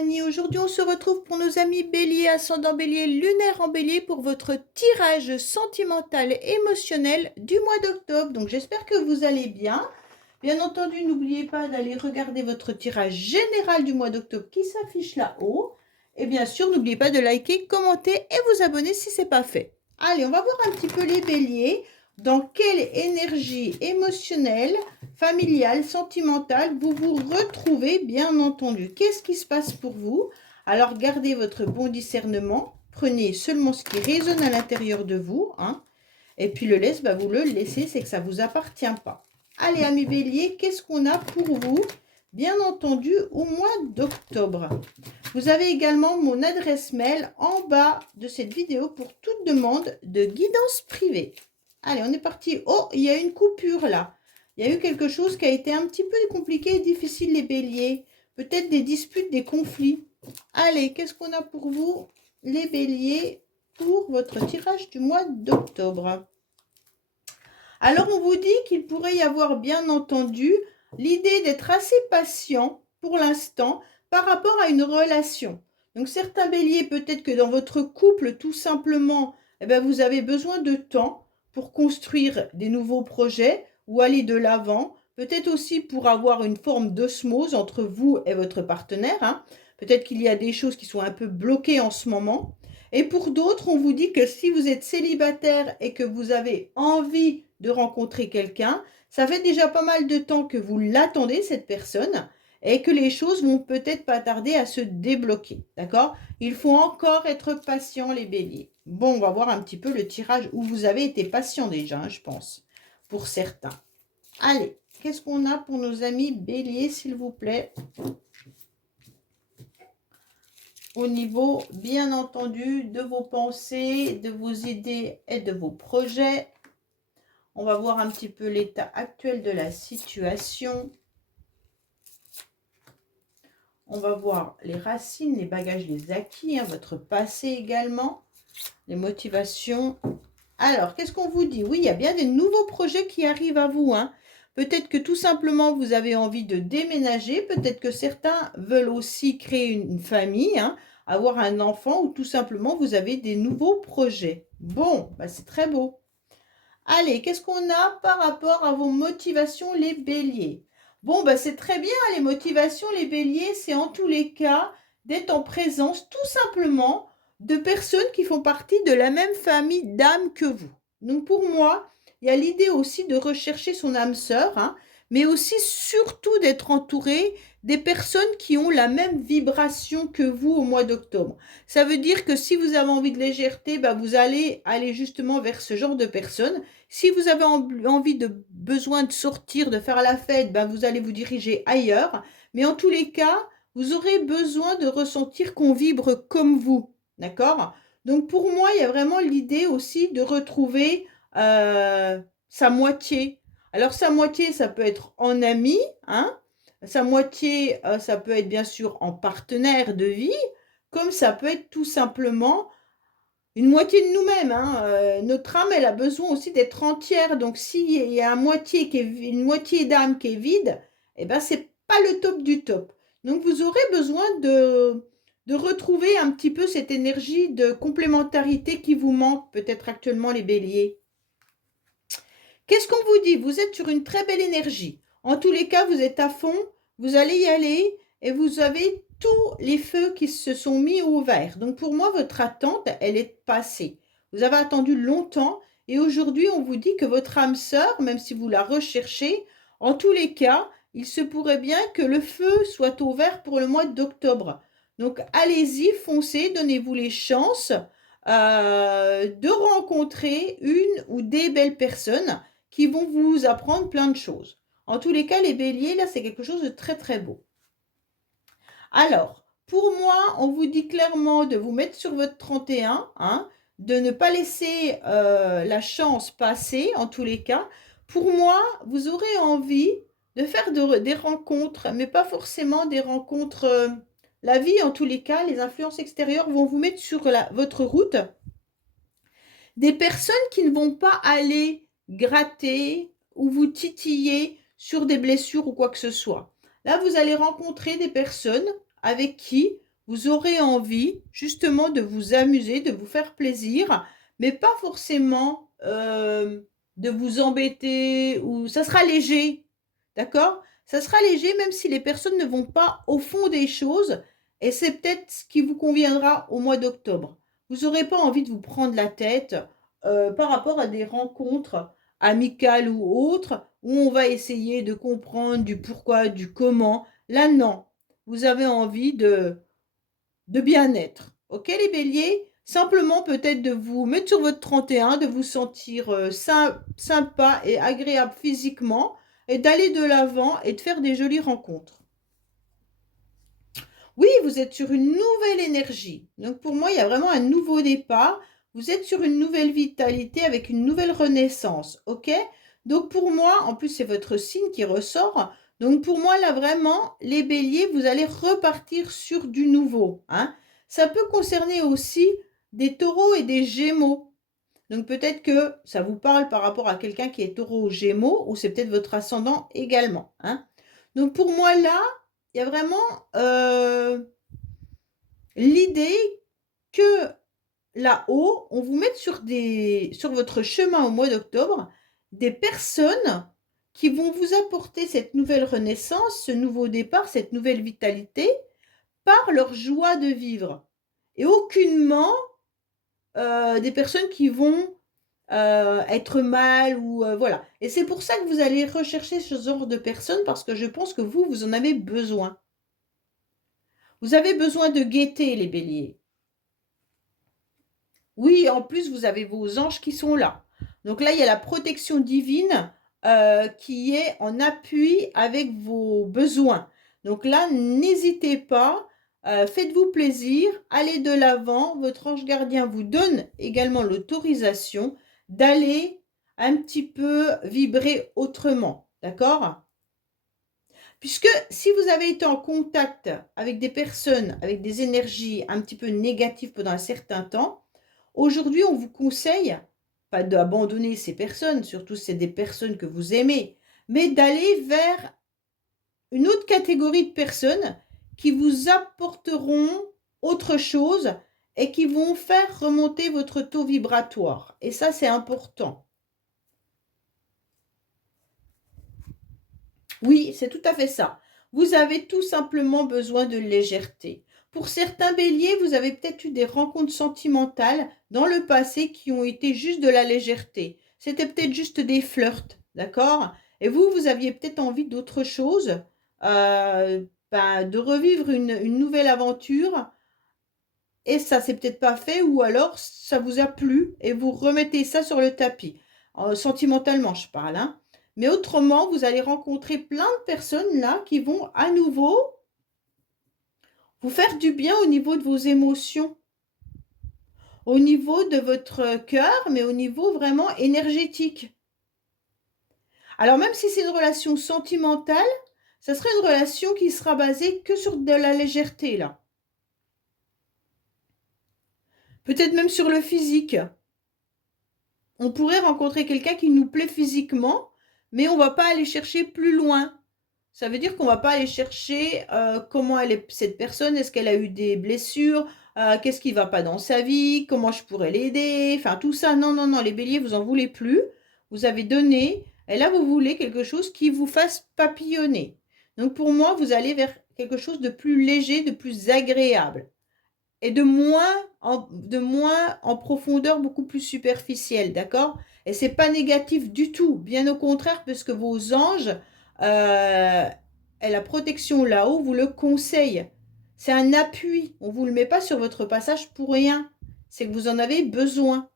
Stéphanie. Aujourd'hui, on se retrouve pour nos amis Bélier, ascendant Bélier, lunaire en Bélier pour votre tirage sentimental et émotionnel du mois d'octobre. Donc, j'espère que vous allez bien. Bien entendu, n'oubliez pas d'aller regarder votre tirage général du mois d'octobre qui s'affiche là-haut. Et bien sûr, n'oubliez pas de liker, commenter et vous abonner si ce n'est pas fait. Allez, on va voir un petit peu les Béliers. Dans quelle énergie émotionnelle, familiale, sentimentale, vous vous retrouvez, bien entendu. Qu'est-ce qui se passe pour vous? Alors, gardez votre bon discernement. Prenez seulement ce qui résonne à l'intérieur de vous. Et puis le laisse, vous le laissez, c'est que ça ne vous appartient pas. Allez, amis Bélier, qu'est-ce qu'on a pour vous? Bien entendu, au mois d'octobre. Vous avez également mon adresse mail en bas de cette vidéo pour toute demande de guidance privée. Allez, on est parti. Oh, il y a une coupure là. Il y a eu quelque chose qui a été un petit peu compliqué et difficile, les Béliers. Peut-être des disputes, des conflits. Allez, qu'est-ce qu'on a pour vous, les Béliers, pour votre tirage du mois d'octobre? Alors, on vous dit qu'il pourrait y avoir, bien entendu, l'idée d'être assez patient pour l'instant par rapport à une relation. Donc, certains Béliers, peut-être que dans votre couple, tout simplement, vous avez besoin de temps pour construire des nouveaux projets ou aller de l'avant. Peut-être aussi pour avoir une forme d'osmose entre vous et votre partenaire. Peut-être qu'il y a des choses qui sont un peu bloquées en ce moment. Et pour d'autres, on vous dit que si vous êtes célibataire et que vous avez envie de rencontrer quelqu'un, ça fait déjà pas mal de temps que vous l'attendez, cette personne, et que les choses vont peut-être pas tarder à se débloquer, d'accord? Il faut encore être patient, les Béliers. Bon, on va voir un petit peu le tirage où vous avez été patient déjà, je pense, pour certains. Allez, qu'est-ce qu'on a pour nos amis Béliers, s'il vous plaît? Au niveau, bien entendu, de vos pensées, de vos idées et de vos projets. On va voir un petit peu l'état actuel de la situation. On va voir les racines, les bagages, les acquis, votre passé également, les motivations. Alors, qu'est-ce qu'on vous dit? Oui, il y a bien des nouveaux projets qui arrivent à vous. Peut-être que tout simplement, vous avez envie de déménager. Peut-être que certains veulent aussi créer une famille, avoir un enfant, ou tout simplement, vous avez des nouveaux projets. Bon, c'est très beau. Allez, qu'est-ce qu'on a par rapport à vos motivations, les Béliers? Bon, c'est très bien, les motivations, les Béliers, c'est en tous les cas d'être en présence tout simplement de personnes qui font partie de la même famille d'âme que vous. Donc pour moi, il y a l'idée aussi de rechercher son âme sœur, mais aussi surtout d'être entouré des personnes qui ont la même vibration que vous au mois d'octobre. Ça veut dire que si vous avez envie de légèreté, vous allez aller justement vers ce genre de personnes. Si vous avez besoin de sortir, de faire la fête, vous allez vous diriger ailleurs. Mais en tous les cas, vous aurez besoin de ressentir qu'on vibre comme vous. D'accord? Donc pour moi, il y a vraiment l'idée aussi de retrouver sa moitié. Alors sa moitié, ça peut être en ami, sa moitié, ça peut être bien sûr en partenaire de vie, comme ça peut être tout simplement une moitié de nous-mêmes. Notre âme, elle a besoin aussi d'être entière. Donc, s'il y a une moitié d'âme qui est vide, c'est pas le top du top. Donc, vous aurez besoin de retrouver un petit peu cette énergie de complémentarité qui vous manque peut-être actuellement, les Béliers. Qu'est-ce qu'on vous dit? Vous êtes sur une très belle énergie. En tous les cas, vous êtes à fond, vous allez y aller et vous avez tous les feux qui se sont mis au vert. Donc pour moi, votre attente, elle est passée. Vous avez attendu longtemps et aujourd'hui, on vous dit que votre âme sœur, même si vous la recherchez, en tous les cas, il se pourrait bien que le feu soit au vert pour le mois d'octobre. Donc allez-y, foncez, donnez-vous les chances de rencontrer une ou des belles personnes qui vont vous apprendre plein de choses. En tous les cas, les Béliers, là, c'est quelque chose de très, très beau. Alors, pour moi, on vous dit clairement de vous mettre sur votre 31, de ne pas laisser la chance passer, en tous les cas. Pour moi, vous aurez envie de faire des rencontres, mais pas forcément des rencontres... la vie, en tous les cas, les influences extérieures vont vous mettre sur votre route des personnes qui ne vont pas aller gratter ou vous titiller sur des blessures ou quoi que ce soit. Là, vous allez rencontrer des personnes avec qui vous aurez envie justement de vous amuser, de vous faire plaisir, mais pas forcément de vous embêter ou ça sera léger, d'accord? Ça sera léger même si les personnes ne vont pas au fond des choses et c'est peut-être ce qui vous conviendra au mois d'octobre. Vous n'aurez pas envie de vous prendre la tête par rapport à des rencontres amicales ou autres où on va essayer de comprendre du pourquoi, du comment. Là, non. Vous avez envie de bien-être. Ok, les béliers? Simplement peut-être de vous mettre sur votre 31, de vous sentir sympa et agréable physiquement et d'aller de l'avant et de faire des jolies rencontres. Oui, vous êtes sur une nouvelle énergie. Donc pour moi, il y a vraiment un nouveau départ. Vous êtes sur une nouvelle vitalité avec une nouvelle renaissance. Ok? Donc pour moi, en plus c'est votre signe qui ressort. Donc pour moi, là vraiment, les béliers, vous allez repartir sur du nouveau. Hein? Ça peut concerner aussi des taureaux et des gémeaux. Donc peut-être que ça vous parle par rapport à quelqu'un qui est taureau ou gémeaux, ou c'est peut-être votre ascendant également. Hein? Donc pour moi, là, il y a vraiment l'idée que là-haut, on vous mette sur votre chemin au mois d'octobre des personnes qui vont vous apporter cette nouvelle renaissance, ce nouveau départ, cette nouvelle vitalité par leur joie de vivre. Et aucunement des personnes qui vont être mal ou voilà. Et c'est pour ça que vous allez rechercher ce genre de personnes parce que je pense que vous en avez besoin. Vous avez besoin de gaieté, les béliers. Oui, en plus, vous avez vos anges qui sont là. Donc là, il y a la protection divine qui est en appui avec vos besoins. Donc là, n'hésitez pas, faites-vous plaisir, allez de l'avant. Votre ange gardien vous donne également l'autorisation d'aller un petit peu vibrer autrement. D'accord? Puisque si vous avez été en contact avec des personnes, avec des énergies un petit peu négatives pendant un certain temps, aujourd'hui, on vous conseille, pas d'abandonner ces personnes, surtout si c'est des personnes que vous aimez, mais d'aller vers une autre catégorie de personnes qui vous apporteront autre chose et qui vont faire remonter votre taux vibratoire. Et ça, c'est important. Oui, c'est tout à fait ça. Vous avez tout simplement besoin de légèreté. Pour certains béliers, vous avez peut-être eu des rencontres sentimentales dans le passé qui ont été juste de la légèreté. C'était peut-être juste des flirts, d'accord? Et vous aviez peut-être envie d'autre chose, de revivre une nouvelle aventure, et ça s'est peut-être pas fait, ou alors ça vous a plu, et vous remettez ça sur le tapis. Sentimentalement, je parle, hein. Mais autrement, vous allez rencontrer plein de personnes là qui vont à nouveau vous faire du bien au niveau de vos émotions, au niveau de votre cœur, mais au niveau vraiment énergétique. Alors même si c'est une relation sentimentale, ça sera une relation qui sera basée que sur de la légèreté là. Peut-être même sur le physique. On pourrait rencontrer quelqu'un qui nous plaît physiquement, mais on ne va pas aller chercher plus loin. Ça veut dire qu'on ne va pas aller chercher comment elle est cette personne, est-ce qu'elle a eu des blessures, qu'est-ce qui ne va pas dans sa vie, comment je pourrais l'aider, enfin tout ça. Non, non, non, les béliers, vous n'en voulez plus. Vous avez donné, et là, vous voulez quelque chose qui vous fasse papillonner. Donc pour moi, vous allez vers quelque chose de plus léger, de plus agréable et de moins en profondeur, beaucoup plus superficielle, d'accord? Et c'est pas négatif du tout, bien au contraire, puisque vos anges et la protection là-haut vous le conseillent. C'est un appui, on ne vous le met pas sur votre passage pour rien, c'est que vous en avez besoin.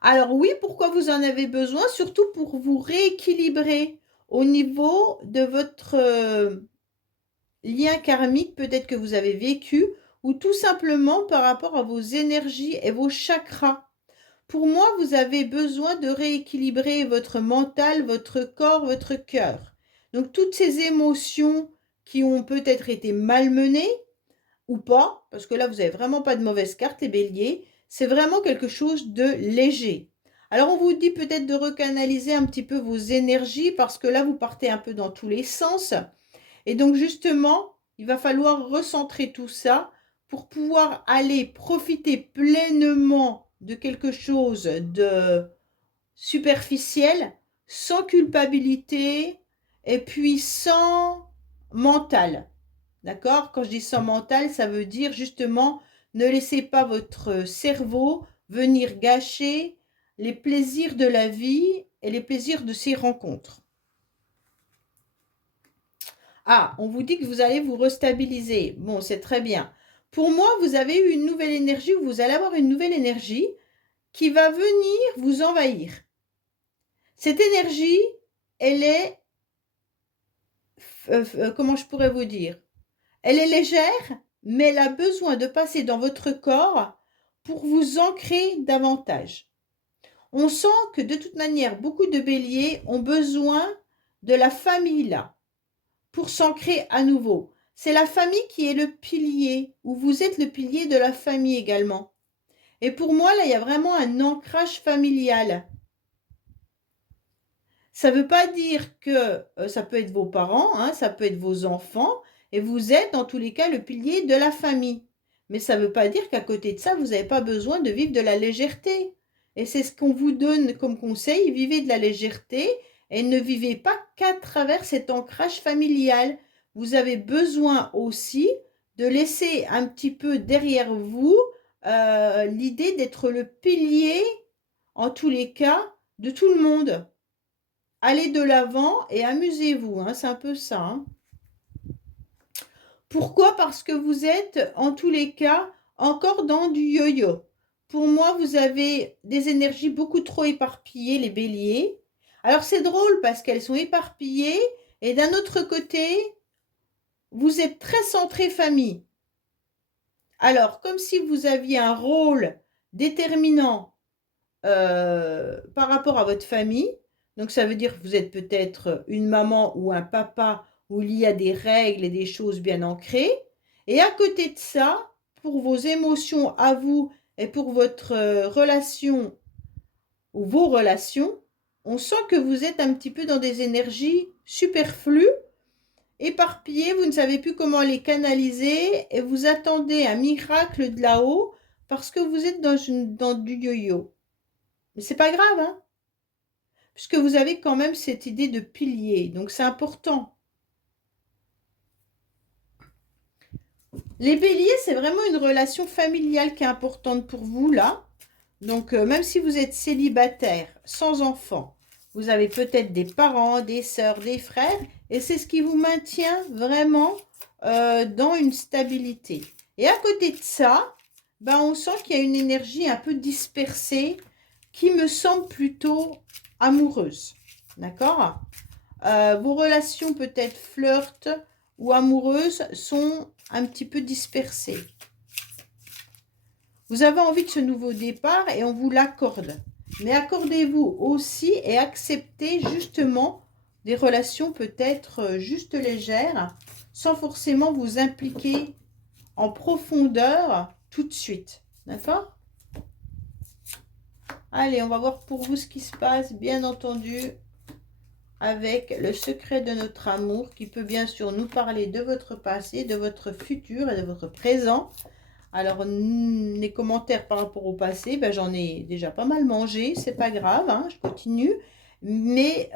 Alors oui, pourquoi vous en avez besoin? Surtout pour vous rééquilibrer au niveau de votre lien karmique peut-être que vous avez vécu, ou tout simplement par rapport à vos énergies et vos chakras. Pour moi, vous avez besoin de rééquilibrer votre mental, votre corps, votre cœur. Donc toutes ces émotions qui ont peut-être été malmenées ou pas, parce que là, vous n'avez vraiment pas de mauvaise carte, les béliers, c'est vraiment quelque chose de léger. Alors on vous dit peut-être de recanaliser un petit peu vos énergies parce que là, vous partez un peu dans tous les sens. Et donc justement, il va falloir recentrer tout ça pour pouvoir aller profiter pleinement de quelque chose de superficiel, sans culpabilité et puis sans mental. D'accord? Quand je dis sans mental, ça veut dire justement ne laissez pas votre cerveau venir gâcher les plaisirs de la vie et les plaisirs de ces rencontres. Ah, on vous dit que vous allez vous restabiliser. Bon, c'est très bien. Pour moi, vous avez eu une nouvelle énergie, ou vous allez avoir une nouvelle énergie qui va venir vous envahir. Cette énergie, elle est, comment je pourrais vous dire? Elle est légère, mais elle a besoin de passer dans votre corps pour vous ancrer davantage. On sent que de toute manière, beaucoup de béliers ont besoin de la famille là, pour s'ancrer à nouveau. C'est la famille qui est le pilier, ou vous êtes le pilier de la famille également. Et pour moi, là, il y a vraiment un ancrage familial. Ça ne veut pas dire que ça peut être vos parents, hein, ça peut être vos enfants, et vous êtes en tous les cas le pilier de la famille. Mais ça ne veut pas dire qu'à côté de ça, vous n'avez pas besoin de vivre de la légèreté. Et c'est ce qu'on vous donne comme conseil, vivez de la légèreté et ne vivez pas qu'à travers cet ancrage familial. Vous avez besoin aussi de laisser un petit peu derrière vous l'idée d'être le pilier, en tous les cas, de tout le monde. Allez de l'avant et amusez-vous, hein, c'est un peu ça. Hein. Pourquoi? Parce que vous êtes, en tous les cas, encore dans du yo-yo. Pour moi, vous avez des énergies beaucoup trop éparpillées, les béliers. Alors, c'est drôle parce qu'elles sont éparpillées. Et d'un autre côté, vous êtes très centré famille. Alors, comme si vous aviez un rôle déterminant par rapport à votre famille. Donc, ça veut dire que vous êtes peut-être une maman ou un papa où il y a des règles et des choses bien ancrées. Et à côté de ça, pour vos émotions à vous et pour votre relation ou vos relations, on sent que vous êtes un petit peu dans des énergies superflues, éparpillées, vous ne savez plus comment les canaliser et vous attendez un miracle de là-haut parce que vous êtes dans du yo-yo. Mais c'est pas grave, hein, puisque vous avez quand même cette idée de pilier, donc c'est important. Les béliers, c'est vraiment une relation familiale qui est importante pour vous, là. Donc, même si vous êtes célibataire, sans enfant, vous avez peut-être des parents, des sœurs, des frères, et c'est ce qui vous maintient vraiment dans une stabilité. Et à côté de ça, ben, on sent qu'il y a une énergie un peu dispersée qui me semble plutôt amoureuse. D'accord? Vos relations peut-être flirt ou amoureuses sont un petit peu dispersées. Vous avez envie de ce nouveau départ et on vous l'accorde. Mais accordez-vous aussi et acceptez justement des relations peut-être juste légères sans forcément vous impliquer en profondeur tout de suite. D'accord? Allez, on va voir pour vous ce qui se passe, bien entendu, avec le secret de notre amour qui peut bien sûr nous parler de votre passé, de votre futur et de votre présent. Alors, les commentaires par rapport au passé, ben, j'en ai déjà pas mal mangé, c'est pas grave, hein, je continue. Mais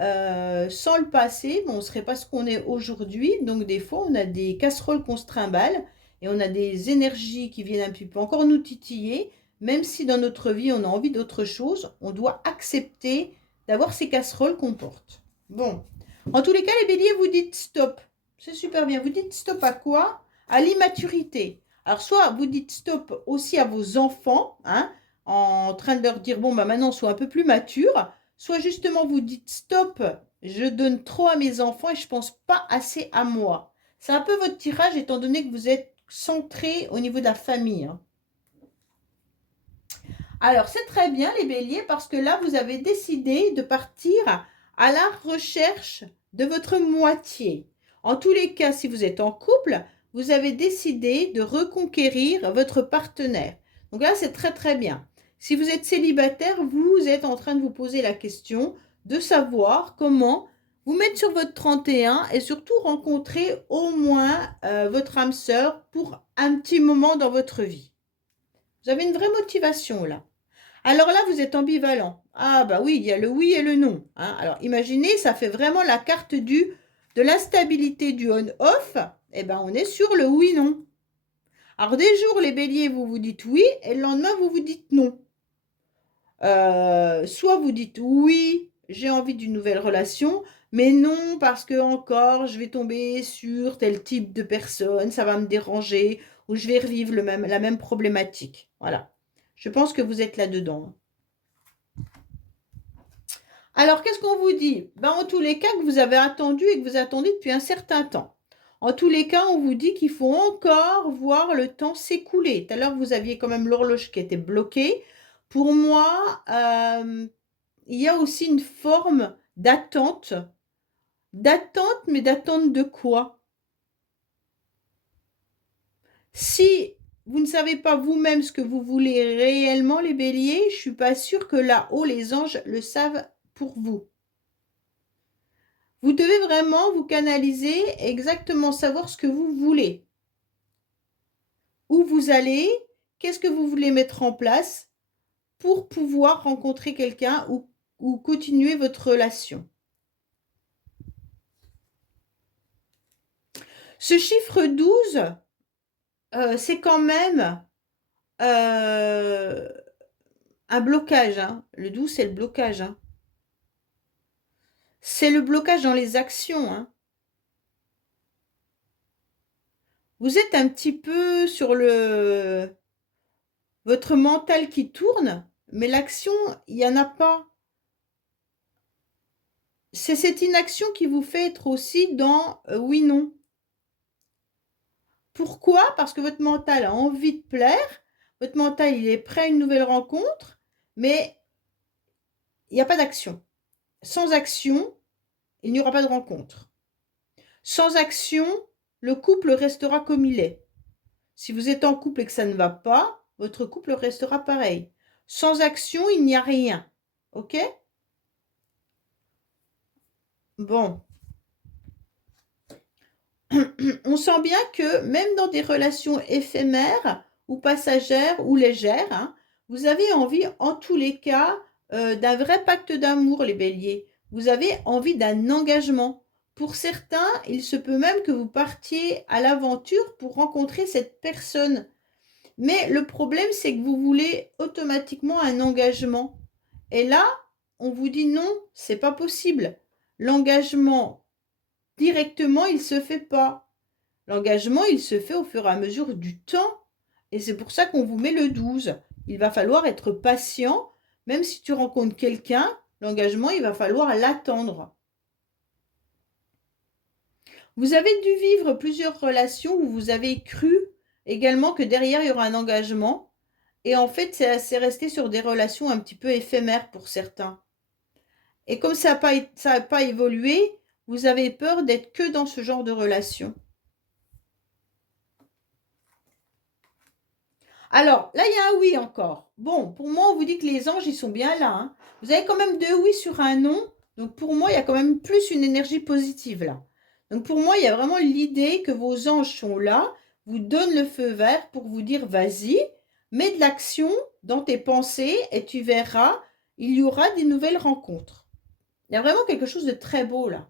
sans le passé, bon, on ne serait pas ce qu'on est aujourd'hui. Donc, des fois, on a des casseroles qu'on se trimballe et on a des énergies qui viennent un petit peu encore nous titiller. Même si dans notre vie, on a envie d'autre chose, on doit accepter d'avoir ces casseroles qu'on porte. Bon, en tous les cas, les béliers, vous dites stop. C'est super bien. Vous dites stop à quoi? À l'immaturité. Alors, soit vous dites stop aussi à vos enfants, hein, en train de leur dire, bon, bah maintenant, sois un peu plus mature. Soit justement, vous dites stop, je donne trop à mes enfants et je ne pense pas assez à moi. C'est un peu votre tirage étant donné que vous êtes centré au niveau de la famille. Hein. Alors, c'est très bien les béliers parce que là, vous avez décidé de partir à la recherche de votre moitié. En tous les cas, si vous êtes en couple, vous avez décidé de reconquérir votre partenaire. Donc là, c'est très très bien. Si vous êtes célibataire, vous êtes en train de vous poser la question de savoir comment vous mettre sur votre 31 et surtout rencontrer au moins votre âme sœur pour un petit moment dans votre vie. Vous avez une vraie motivation là. Alors là, vous êtes ambivalent. Ah bah oui, il y a le oui et le non. Hein. Alors imaginez, ça fait vraiment la carte de l'instabilité du on-off. Eh ben, on est sur le oui-non. Alors des jours, les béliers, vous vous dites oui et le lendemain, vous vous dites non. Soit vous dites oui, j'ai envie d'une nouvelle relation, mais non parce que encore je vais tomber sur tel type de personne, ça va me déranger, ou je vais revivre la même problématique. Voilà. Je pense que vous êtes là-dedans. Alors, qu'est-ce qu'on vous dit? Ben, en tous les cas, que vous avez attendu et que vous attendez depuis un certain temps. En tous les cas, on vous dit qu'il faut encore voir le temps s'écouler. Tout à l'heure, vous aviez quand même l'horloge qui était bloquée. Pour moi, il y a aussi une forme d'attente. D'attente, mais d'attente de quoi? Si vous ne savez pas vous-même ce que vous voulez réellement, les béliers, je ne suis pas sûre que là-haut, les anges le savent pour vous. Vous devez vraiment vous canaliser, exactement savoir ce que vous voulez. Où vous allez, qu'est-ce que vous voulez mettre en place pour pouvoir rencontrer quelqu'un ou continuer votre relation. Ce chiffre 12, c'est quand même un blocage. Hein. Le 12, c'est le blocage. Hein. C'est le blocage dans les actions. Hein. Vous êtes un petit peu sur votre mental qui tourne, mais l'action, il n'y en a pas. C'est cette inaction qui vous fait être aussi dans oui-non. Pourquoi? Parce que votre mental a envie de plaire, votre mental il est prêt à une nouvelle rencontre, mais il n'y a pas d'action. Sans action, il n'y aura pas de rencontre. Sans action, le couple restera comme il est. Si vous êtes en couple et que ça ne va pas, votre couple restera pareil. Sans action, il n'y a rien. Ok? Bon. On sent bien que même dans des relations éphémères ou passagères ou légères, hein, vous avez envie en tous les cas d'un vrai pacte d'amour, les béliers. Vous avez envie d'un engagement. Pour certains, il se peut même que vous partiez à l'aventure pour rencontrer cette personne. Mais le problème, c'est que vous voulez automatiquement un engagement. Et là, on vous dit non, c'est pas possible. L'engagement, directement, il ne se fait pas. L'engagement, il se fait au fur et à mesure du temps. Et c'est pour ça qu'on vous met le 12. Il va falloir être patient. Même si tu rencontres quelqu'un, l'engagement, il va falloir l'attendre. Vous avez dû vivre plusieurs relations où vous avez cru également que derrière, il y aura un engagement. Et en fait, c'est resté sur des relations un petit peu éphémères pour certains. Et comme ça n'a pas évolué, vous avez peur d'être que dans ce genre de relation. Alors, là, il y a un oui encore. Bon, pour moi, on vous dit que les anges, ils sont bien là. Hein. Vous avez quand même 2 oui sur un non. Donc, pour moi, il y a quand même plus une énergie positive là. Donc, pour moi, il y a vraiment l'idée que vos anges sont là, vous donnent le feu vert pour vous dire, vas-y, mets de l'action dans tes pensées et tu verras, il y aura des nouvelles rencontres. Il y a vraiment quelque chose de très beau là.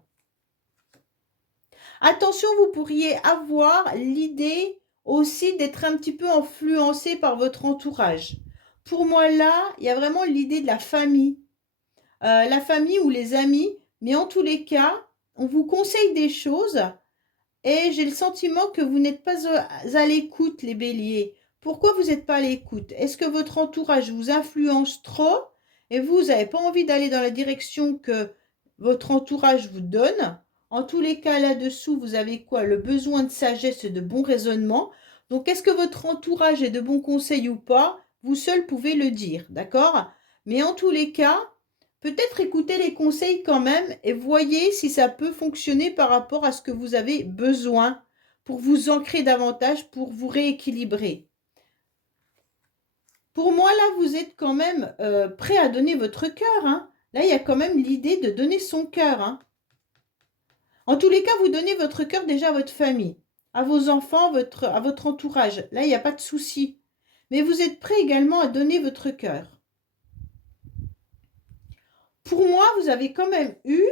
Attention, vous pourriez avoir l'idée aussi d'être un petit peu influencé par votre entourage. Pour moi, là, il y a vraiment l'idée de la famille ou les amis, mais en tous les cas, on vous conseille des choses et j'ai le sentiment que vous n'êtes pas à l'écoute, les béliers. Pourquoi vous n'êtes pas à l'écoute? Est-ce que votre entourage vous influence trop et vous n'avez pas envie d'aller dans la direction que votre entourage vous donne? En tous les cas, là-dessous, vous avez quoi? Le besoin de sagesse et de bon raisonnement. Donc, est-ce que votre entourage est de bons conseils ou pas? Vous seul pouvez le dire, d'accord? Mais en tous les cas, peut-être écoutez les conseils quand même et voyez si ça peut fonctionner par rapport à ce que vous avez besoin pour vous ancrer davantage, pour vous rééquilibrer. Pour moi, là, vous êtes quand même prêt à donner votre cœur. Hein. Là, il y a quand même l'idée de donner son cœur. Hein. En tous les cas, vous donnez votre cœur déjà à votre famille, à vos enfants, à votre entourage. Là, il n'y a pas de souci. Mais vous êtes prêt également à donner votre cœur. Pour moi, vous avez quand même eu...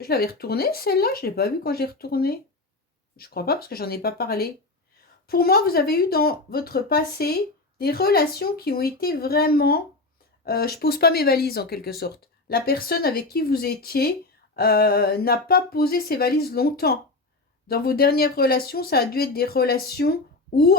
Je l'avais retournée, celle-là. Je ne l'ai pas vue quand j'ai retourné. Je ne crois pas parce que j'en ai pas parlé. Pour moi, vous avez eu dans votre passé des relations qui ont été vraiment... je ne pose pas mes valises en quelque sorte. La personne avec qui vous étiez n'a pas posé ses valises longtemps. Dans vos dernières relations, ça a dû être des relations où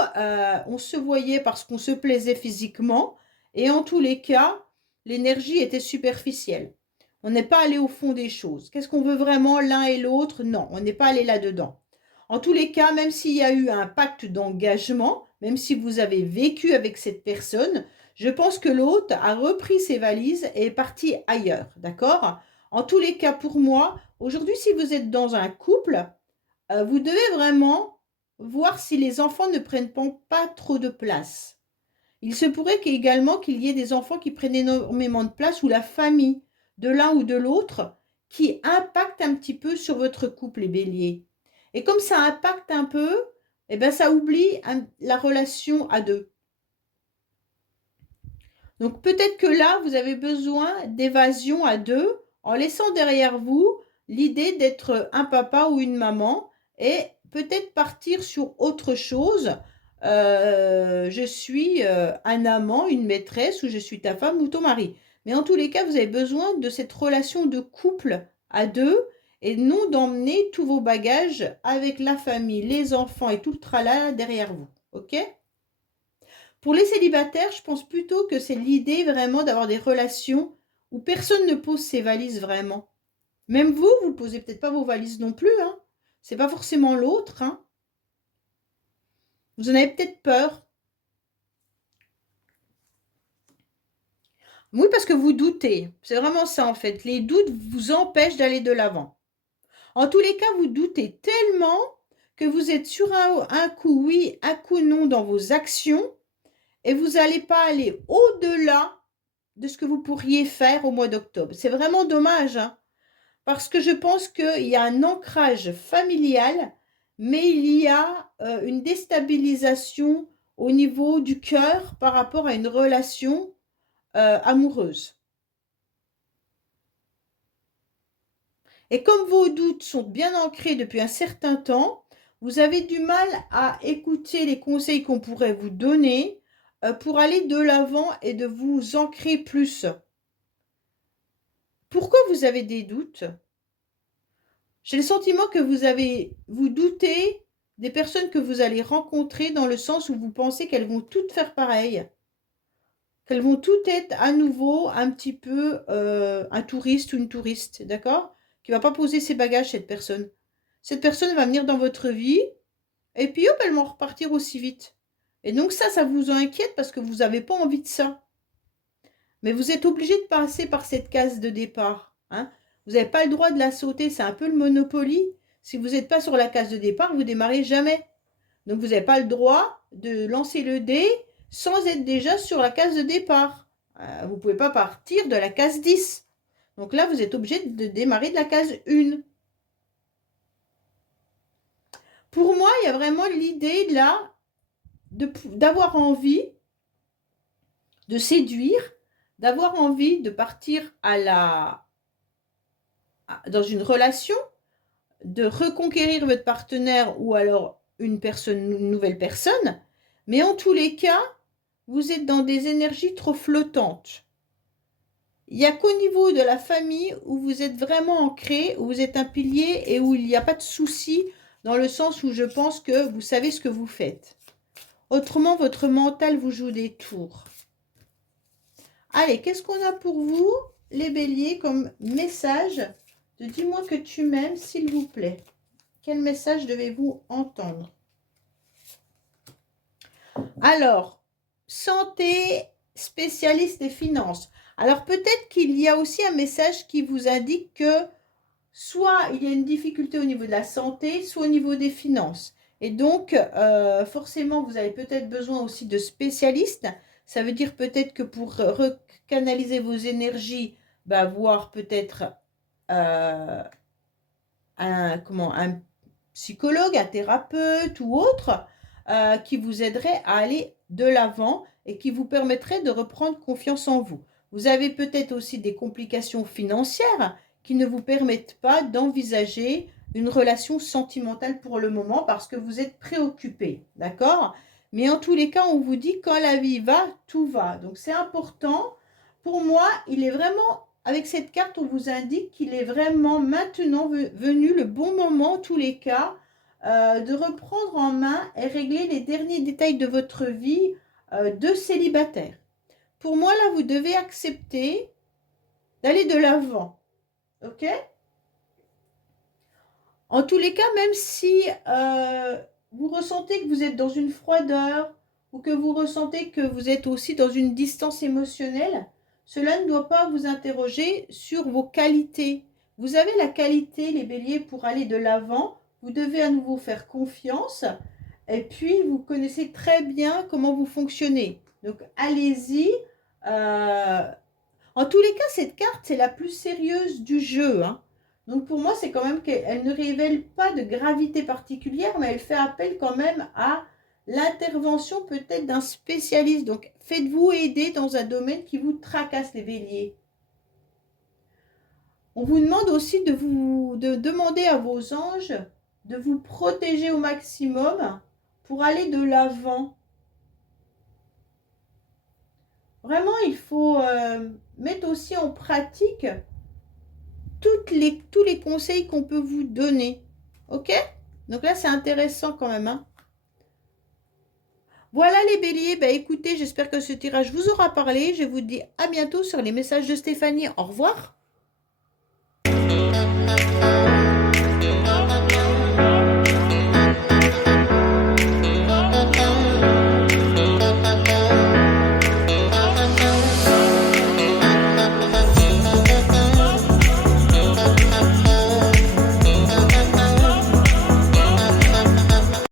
on se voyait parce qu'on se plaisait physiquement. Et en tous les cas, l'énergie était superficielle. On n'est pas allé au fond des choses. Qu'est-ce qu'on veut vraiment l'un et l'autre? Non, on n'est pas allé là-dedans. En tous les cas, même s'il y a eu un pacte d'engagement, même si vous avez vécu avec cette personne, je pense que l'autre a repris ses valises et est parti ailleurs. D'accord? En tous les cas, pour moi, aujourd'hui, si vous êtes dans un couple, vous devez vraiment voir si les enfants ne prennent pas trop de place. Il se pourrait également qu'il y ait des enfants qui prennent énormément de place ou la famille de l'un ou de l'autre qui impacte un petit peu sur votre couple, les béliers. Et comme ça impacte un peu, eh ben ça oublie la relation à deux. Donc peut-être que là, vous avez besoin d'évasion à deux en laissant derrière vous l'idée d'être un papa ou une maman et peut-être partir sur autre chose. Je suis un amant, une maîtresse, ou je suis ta femme ou ton mari. Mais en tous les cas, vous avez besoin de cette relation de couple à deux et non d'emmener tous vos bagages avec la famille, les enfants et tout le tralala derrière vous. Ok? Pour les célibataires, je pense plutôt que c'est l'idée vraiment d'avoir des relations où personne ne pose ses valises vraiment. Même vous, vous ne posez peut-être pas vos valises non plus. Hein. C'est pas forcément l'autre. Hein. Vous en avez peut-être peur. Oui, parce que vous doutez. C'est vraiment ça en fait. Les doutes vous empêchent d'aller de l'avant. En tous les cas, vous doutez tellement que vous êtes sur un coup oui, un coup non dans vos actions et vous n'allez pas aller au-delà de ce que vous pourriez faire au mois d'octobre. C'est vraiment dommage, hein, parce que je pense qu'il y a un ancrage familial, mais il y a une déstabilisation au niveau du cœur par rapport à une relation amoureuse. Et comme vos doutes sont bien ancrés depuis un certain temps, vous avez du mal à écouter les conseils qu'on pourrait vous donner pour aller de l'avant et de vous ancrer plus. Pourquoi vous avez des doutes? J'ai le sentiment que vous doutez des personnes que vous allez rencontrer dans le sens où vous pensez qu'elles vont toutes faire pareil, qu'elles vont toutes être à nouveau un petit peu un touriste ou une touriste, d'accord? Qui ne va pas poser ses bagages, cette personne. Cette personne va venir dans votre vie et puis hop, elles vont repartir aussi vite. Et donc ça vous inquiète parce que vous n'avez pas envie de ça. Mais vous êtes obligé de passer par cette case de départ. Hein. Vous n'avez pas le droit de la sauter, c'est un peu le Monopoly. Si vous n'êtes pas sur la case de départ, vous démarrez jamais. Donc vous n'avez pas le droit de lancer le dé sans être déjà sur la case de départ. Vous ne pouvez pas partir de la case 10. Donc là, vous êtes obligé de démarrer de la case 1. Pour moi, il y a vraiment l'idée là d'avoir envie de séduire, d'avoir envie de partir dans une relation, de reconquérir votre partenaire ou alors une nouvelle personne, mais en tous les cas, vous êtes dans des énergies trop flottantes. Il n'y a qu'au niveau de la famille où vous êtes vraiment ancré, où vous êtes un pilier et où il n'y a pas de souci dans le sens où je pense que vous savez ce que vous faites. Autrement, votre mental vous joue des tours. Allez, qu'est-ce qu'on a pour vous, les béliers, comme message de dis-moi que tu m'aimes, s'il vous plaît. Quel message devez-vous entendre? Alors, santé, spécialiste des finances. Alors, peut-être qu'il y a aussi un message qui vous indique que soit il y a une difficulté au niveau de la santé, soit au niveau des finances. Et donc, forcément, vous avez peut-être besoin aussi de spécialistes. Ça veut dire peut-être que pour recanaliser vos énergies, voir peut-être un psychologue, un thérapeute ou autre qui vous aiderait à aller de l'avant et qui vous permettrait de reprendre confiance en vous. Vous avez peut-être aussi des complications financières qui ne vous permettent pas d'envisager une relation sentimentale pour le moment parce que vous êtes préoccupé, d'accord? Mais en tous les cas, on vous dit quand la vie va, tout va. Donc c'est important. Pour moi, il est vraiment, avec cette carte, on vous indique qu'il est vraiment maintenant venu le bon moment, en tous les cas, de reprendre en main et régler les derniers détails de votre vie de célibataire. Pour moi, là, vous devez accepter d'aller de l'avant. Ok? En tous les cas, même si vous ressentez que vous êtes dans une froideur ou que vous ressentez que vous êtes aussi dans une distance émotionnelle, cela ne doit pas vous interroger sur vos qualités. Vous avez la qualité, les béliers, pour aller de l'avant. Vous devez à nouveau faire confiance. Et puis, vous connaissez très bien comment vous fonctionnez. Donc, allez-y. En tous les cas, cette carte, c'est la plus sérieuse du jeu, hein. Donc pour moi, c'est quand même qu'elle ne révèle pas de gravité particulière, mais elle fait appel quand même à l'intervention peut-être d'un spécialiste. Donc faites-vous aider dans un domaine qui vous tracasse, les béliers. On vous demande aussi de demander à vos anges de vous protéger au maximum pour aller de l'avant. Vraiment, il faut mettre aussi en pratique tous les conseils qu'on peut vous donner. Ok? Donc là, c'est intéressant quand même, hein. Voilà les béliers. Bah, écoutez, j'espère que ce tirage vous aura parlé. Je vous dis à bientôt sur les messages de Stéphanie. Au revoir.